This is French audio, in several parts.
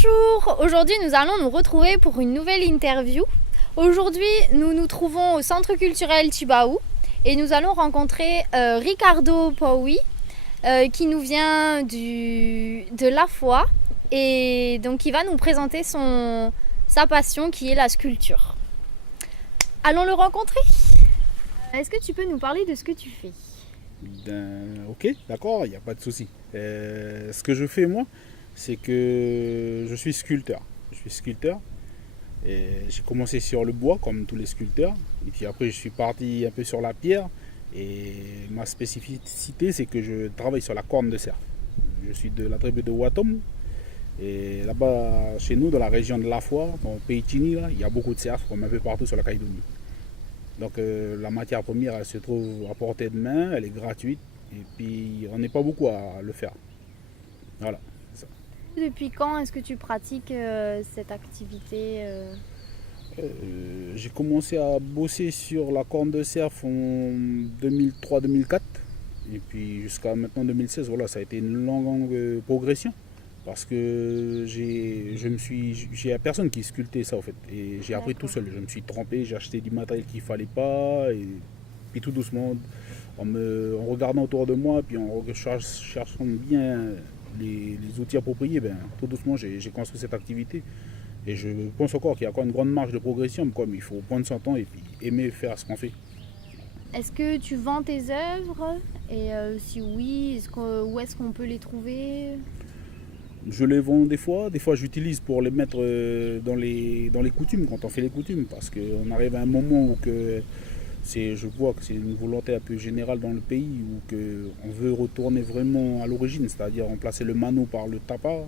Bonjour, aujourd'hui nous allons nous retrouver pour une nouvelle interview. Aujourd'hui nous nous trouvons au Centre culturel Chibaou et nous allons rencontrer Ricardo Paui qui nous vient de La Foi et donc il va nous présenter sa passion qui est la sculpture. Allons le rencontrer. Est-ce que tu peux nous parler de ce que tu fais? Ok, d'accord, il n'y a pas de souci. Ce que je fais moi, c'est que je suis sculpteur. Je suis sculpteur et j'ai commencé sur le bois comme tous les sculpteurs. Et puis après, je suis parti un peu sur la pierre. Et ma spécificité, c'est que je travaille sur la corne de cerf. Je suis de la tribu de Watom. Et là-bas, chez nous, dans la région de La Foi, dans le pays Tini, là, il y a beaucoup de cerfs, comme un peu partout sur la Calédonie. Donc la matière première, elle se trouve à portée de main, elle est gratuite. Et puis, on n'est pas beaucoup à le faire. Voilà. Depuis quand est-ce que tu pratiques cette activité J'ai commencé à bosser sur la corne de cerf en 2003-2004 et puis jusqu'à maintenant 2016. Voilà, ça a été une longue progression parce que j'ai personne qui sculptait ça en fait et j'ai appris tout seul. Je me suis trompé, j'ai acheté du matériel qu'il fallait pas et puis tout doucement en regardant autour de moi puis en cherchant bien les outils appropriés, tout doucement j'ai construit cette activité. Et je pense encore qu'il y a encore une grande marge de progression, mais comme il faut prendre son temps et puis aimer faire ce qu'on fait. Est-ce que tu vends tes œuvres? Et si oui, où est-ce qu'on peut les trouver? Je les vends des fois j'utilise pour les mettre dans les coutumes, quand on fait les coutumes, parce qu'on arrive à un moment où je vois que c'est une volonté un peu générale dans le pays, où on veut retourner vraiment à l'origine, c'est-à-dire remplacer le mano par le tapa.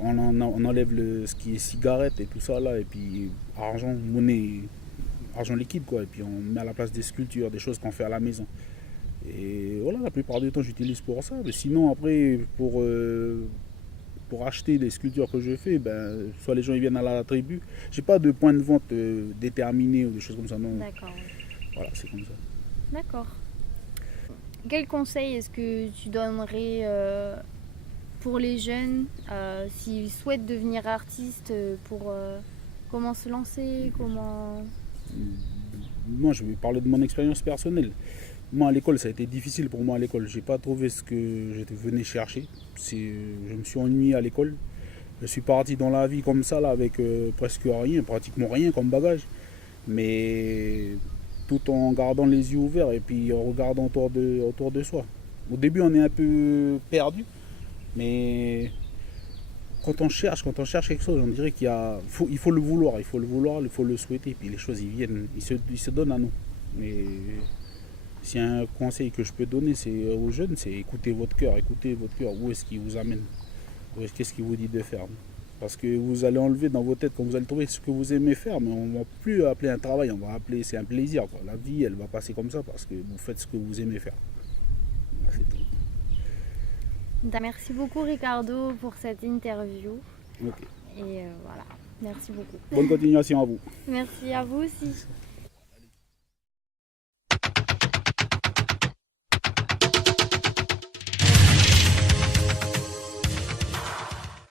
On enlève ce qui est cigarette et tout ça là, et puis monnaie, argent liquide quoi, et puis on met à la place des sculptures, des choses qu'on fait à la maison. Et voilà, la plupart du temps j'utilise pour ça. Mais sinon après pour acheter les sculptures que je fais, soit les gens ils viennent à la tribu. J'ai pas de point de vente déterminé ou des choses comme ça, non. D'accord. Voilà, c'est comme ça. D'accord. Quel conseil est-ce que tu donnerais pour les jeunes s'ils souhaitent devenir artistes pour comment se lancer, comment... Moi je vais parler de mon expérience personnelle. Moi à l'école ça a été difficile pour moi à l'école. J'ai pas trouvé ce que je venais chercher. Je me suis ennuyé à l'école. Je suis parti dans la vie comme ça là avec presque rien, pratiquement rien comme bagage. Mais tout en gardant les yeux ouverts et puis en regardant autour de soi. Au début on est un peu perdu, mais quand on cherche quelque chose, on dirait il faut le vouloir, il faut le souhaiter, puis les choses ils viennent, ils se donnent à nous. Mais si un conseil que je peux donner aux jeunes, c'est écouter votre cœur, où est-ce qu'il vous amène, qu'est-ce qu'il vous dit de faire. Parce que vous allez enlever dans vos têtes quand vous allez trouver ce que vous aimez faire, mais on ne va plus appeler un travail, on va appeler c'est un plaisir, quoi. La vie elle va passer comme ça parce que vous faites ce que vous aimez faire. C'est tout. Merci beaucoup Ricardo pour cette interview. Okay. Et voilà, merci beaucoup. Bonne continuation à vous. Merci à vous aussi.